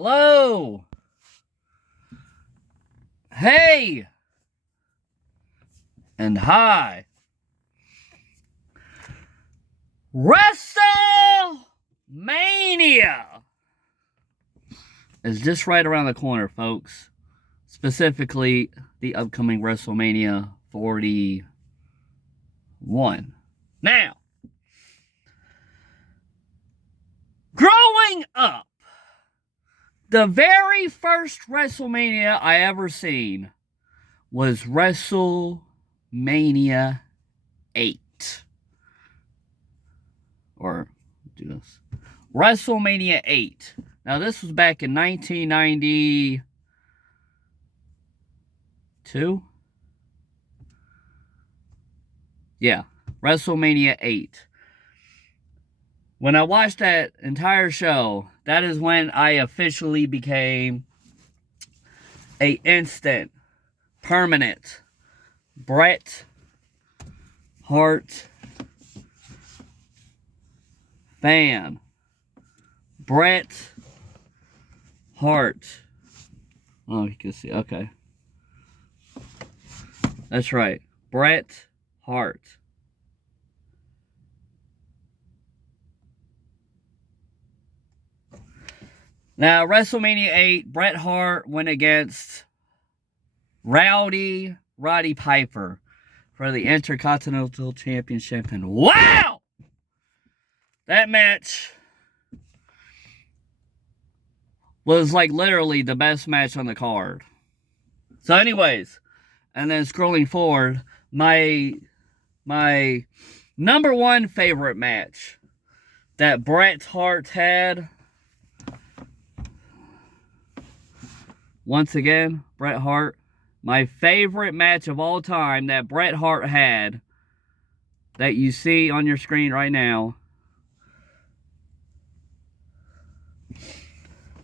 Hello. Hey. And hi. WrestleMania is just right around the corner, folks. Specifically, the upcoming WrestleMania 41. Now, growing up, the very first WrestleMania I ever seen was WrestleMania 8. Or, do this. WrestleMania 8. Now, this was back in 1992. Yeah, WrestleMania 8. When I watched that entire show, that is when I officially became a instant, permanent Bret Hart fan. Bret Hart. Oh, you can see. Okay. That's right. Bret Hart. Now, WrestleMania 8, Bret Hart went against Roddy Piper for the Intercontinental Championship. And wow! That match was like literally the best match on the card. So anyways, and then scrolling forward, my number one favorite match that Bret Hart had, once again, Bret Hart, my favorite match of all time that Bret Hart had, that you see on your screen right now,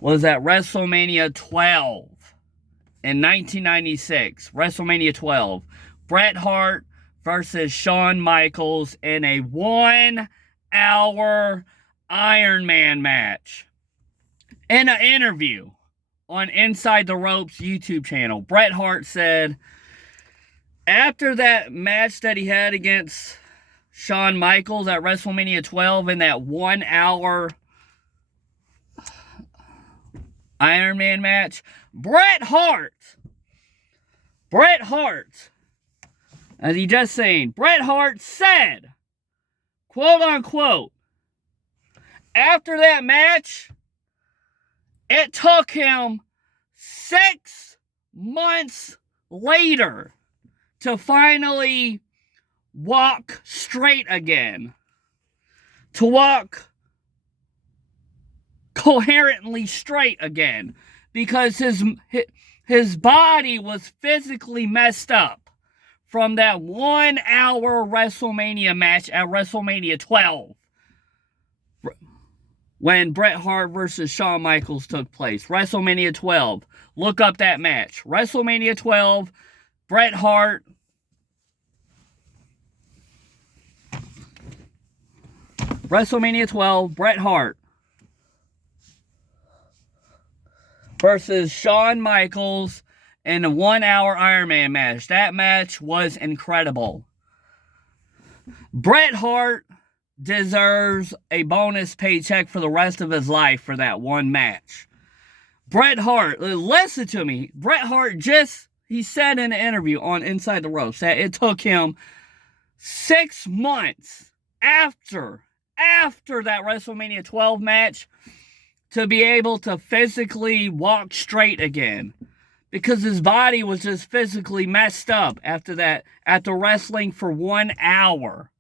was at WrestleMania 12 in 1996. WrestleMania 12. Bret Hart versus Shawn Michaels in a 1-hour Iron Man match. In an interview on Inside the Ropes YouTube channel, Bret Hart said, after that match that he had against Shawn Michaels at WrestleMania 12 in that 1-hour Iron Man match, Bret Hart, as he just saying, Bret Hart said, quote unquote, after that match, it took him 6 months later to finally walk straight again, to walk coherently straight again, because his body was physically messed up from that 1-hour WrestleMania match at WrestleMania 12 when Bret Hart versus Shawn Michaels took place. WrestleMania 12. Look up that match. WrestleMania 12, Bret Hart WrestleMania 12, Bret Hart versus Shawn Michaels in a 1-hour Iron Man match. That match was incredible. Bret Hart deserves a bonus paycheck for the rest of his life for that one match. Bret Hart, listen to me. Bret Hart he said in an interview on Inside the Ropes that it took him 6 months after that WrestleMania 12 match to be able to physically walk straight again, because his body was just physically messed up after wrestling for 1 hour.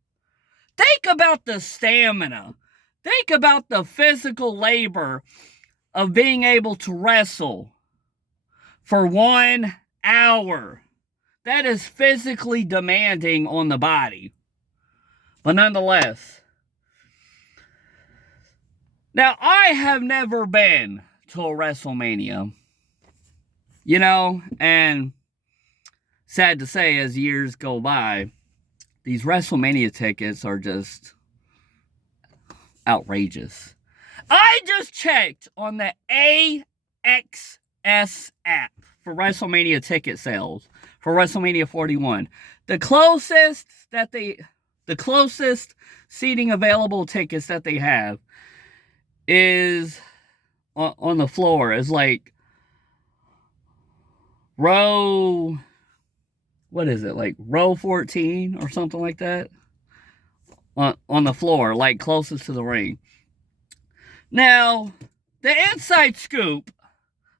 Think about the stamina. Think about the physical labor of being able to wrestle for 1 hour. That is physically demanding on the body. But nonetheless, now, I have never been to a WrestleMania, and sad to say, as years go by, these WrestleMania tickets are just outrageous. I just checked on the XS app for WrestleMania ticket sales for WrestleMania 41. The closest seating available tickets that they have is on the floor, is like row, what is it, like row 14 or something like that, on the floor, like closest to the ring. Now, the inside scoop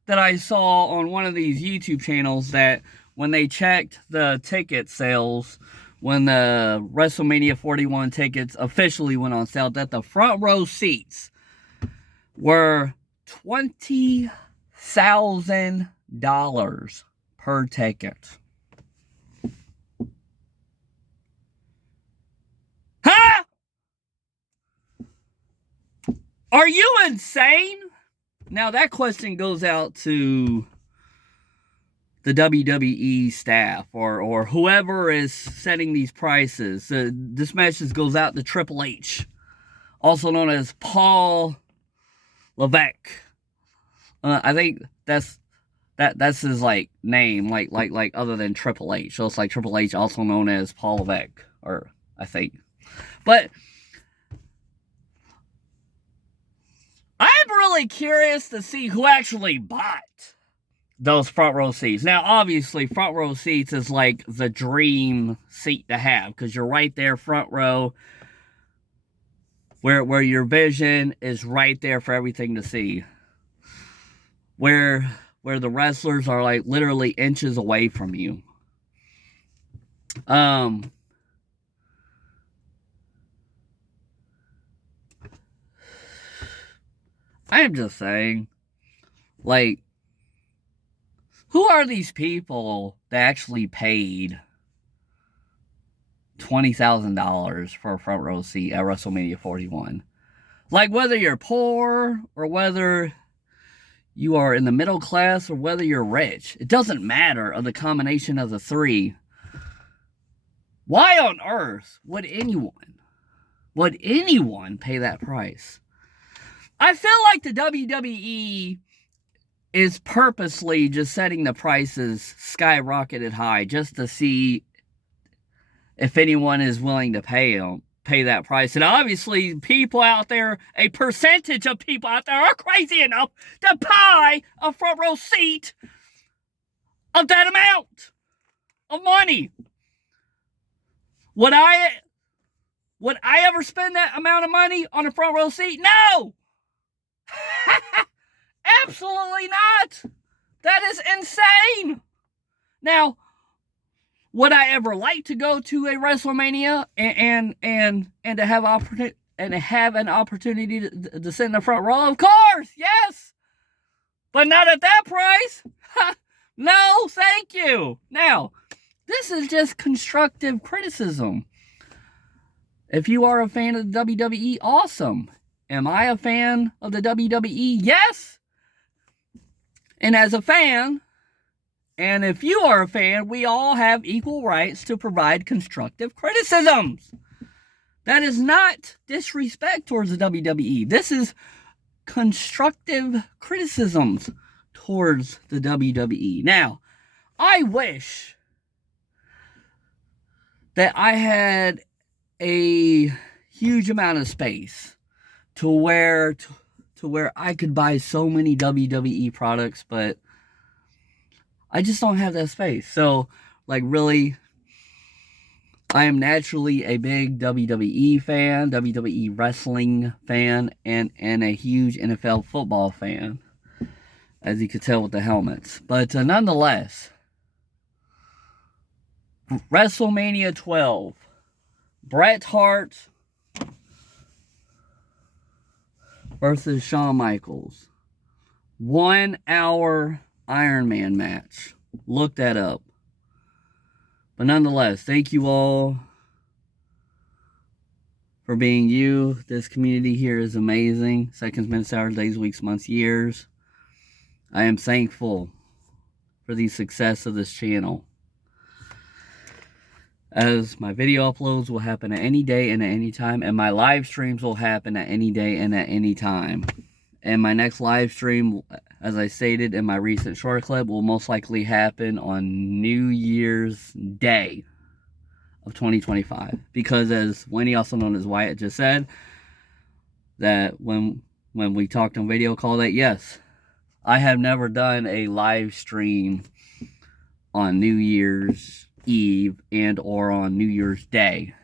that I saw on one of these YouTube channels, that when they checked the ticket sales, when the WrestleMania 41 tickets officially went on sale, that the front row seats were $20,000 per ticket. Huh? Are you insane? Now, that question goes out to the WWE staff or whoever is setting these prices. This message goes out to Triple H, also known as Paul Levesque. I think that's his like name, like other than Triple H. So it's like Triple H, also known as Paul Levesque, or I think. But I'm really curious to see who actually bought those front row seats. Now, obviously, front row seats is like the dream seat to have, because you're right there, front row, where your vision is right there for everything to see. Where the wrestlers are like literally inches away from you. I am just saying, like, who are these people that actually paid $20,000 for a front row seat at WrestleMania 41? Like, whether you're poor or whether you are in the middle class or whether you're rich, it doesn't matter, of the combination of the three. Why on earth would anyone pay that price? I feel like the WWE is purposely just setting the prices skyrocketed high just to see if anyone is willing to pay that price. And obviously, people out there, a percentage of people out there are crazy enough to buy a front row seat of that amount of money. Would I ever spend that amount of money on a front row seat? No! Absolutely not! That is insane! Now, would I ever like to go to a WrestleMania and to have an opportunity to sit in the front row? Of course, yes, but not at that price. No, thank you. Now, this is just constructive criticism. If you are a fan of the WWE, awesome. Am I a fan of the WWE? Yes. And as a fan, and if you are a fan, we all have equal rights to provide constructive criticisms. That is not disrespect towards the WWE. This is constructive criticisms towards the WWE. Now, I wish that I had a huge amount of space to where I could buy so many WWE products, but I just don't have that space. So, like, really, I am naturally a big WWE fan, WWE wrestling fan, and a huge NFL football fan, as you could tell with the helmets. But nonetheless, WrestleMania 12, Bret Hart versus Shawn Michaels, 1 hour Iron Man match. Look that up. But nonetheless, thank you all for being you. This community here is amazing. Seconds, minutes, hours, days, weeks, months, years. I am thankful for the success of this channel, as my video uploads will happen at any day and at any time, and my live streams will happen at any day and at any time. And my next live stream, as I stated in my recent short clip, will most likely happen on New Year's Day of 2025. Because as Winnie, also known as Wyatt, just said, that when we talked on video call, that yes, I have never done a live stream on New Year's Eve and or on New Year's Day.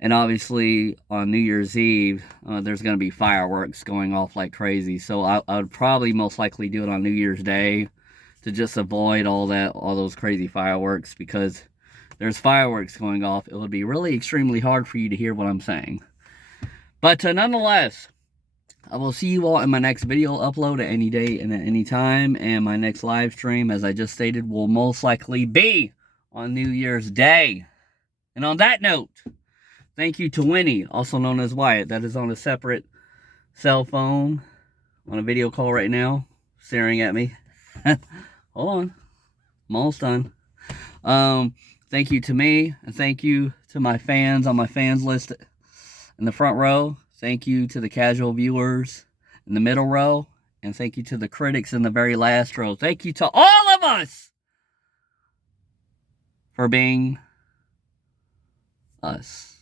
And obviously, on New Year's Eve, there's going to be fireworks going off like crazy. So I would probably most likely do it on New Year's Day to just avoid all those crazy fireworks, because there's fireworks going off. It would be really extremely hard for you to hear what I'm saying. But nonetheless, I will see you all in my next video upload at any day and at any time. And my next live stream, as I just stated, will most likely be on New Year's Day. And on that note, thank you to Winnie, also known as Wyatt, that is on a separate cell phone on a video call right now, staring at me. Hold on. I'm almost done. Thank you to me, and thank you to my fans on my fans list in the front row. Thank you to the casual viewers in the middle row, and thank you to the critics in the very last row. Thank you to all of us for being us.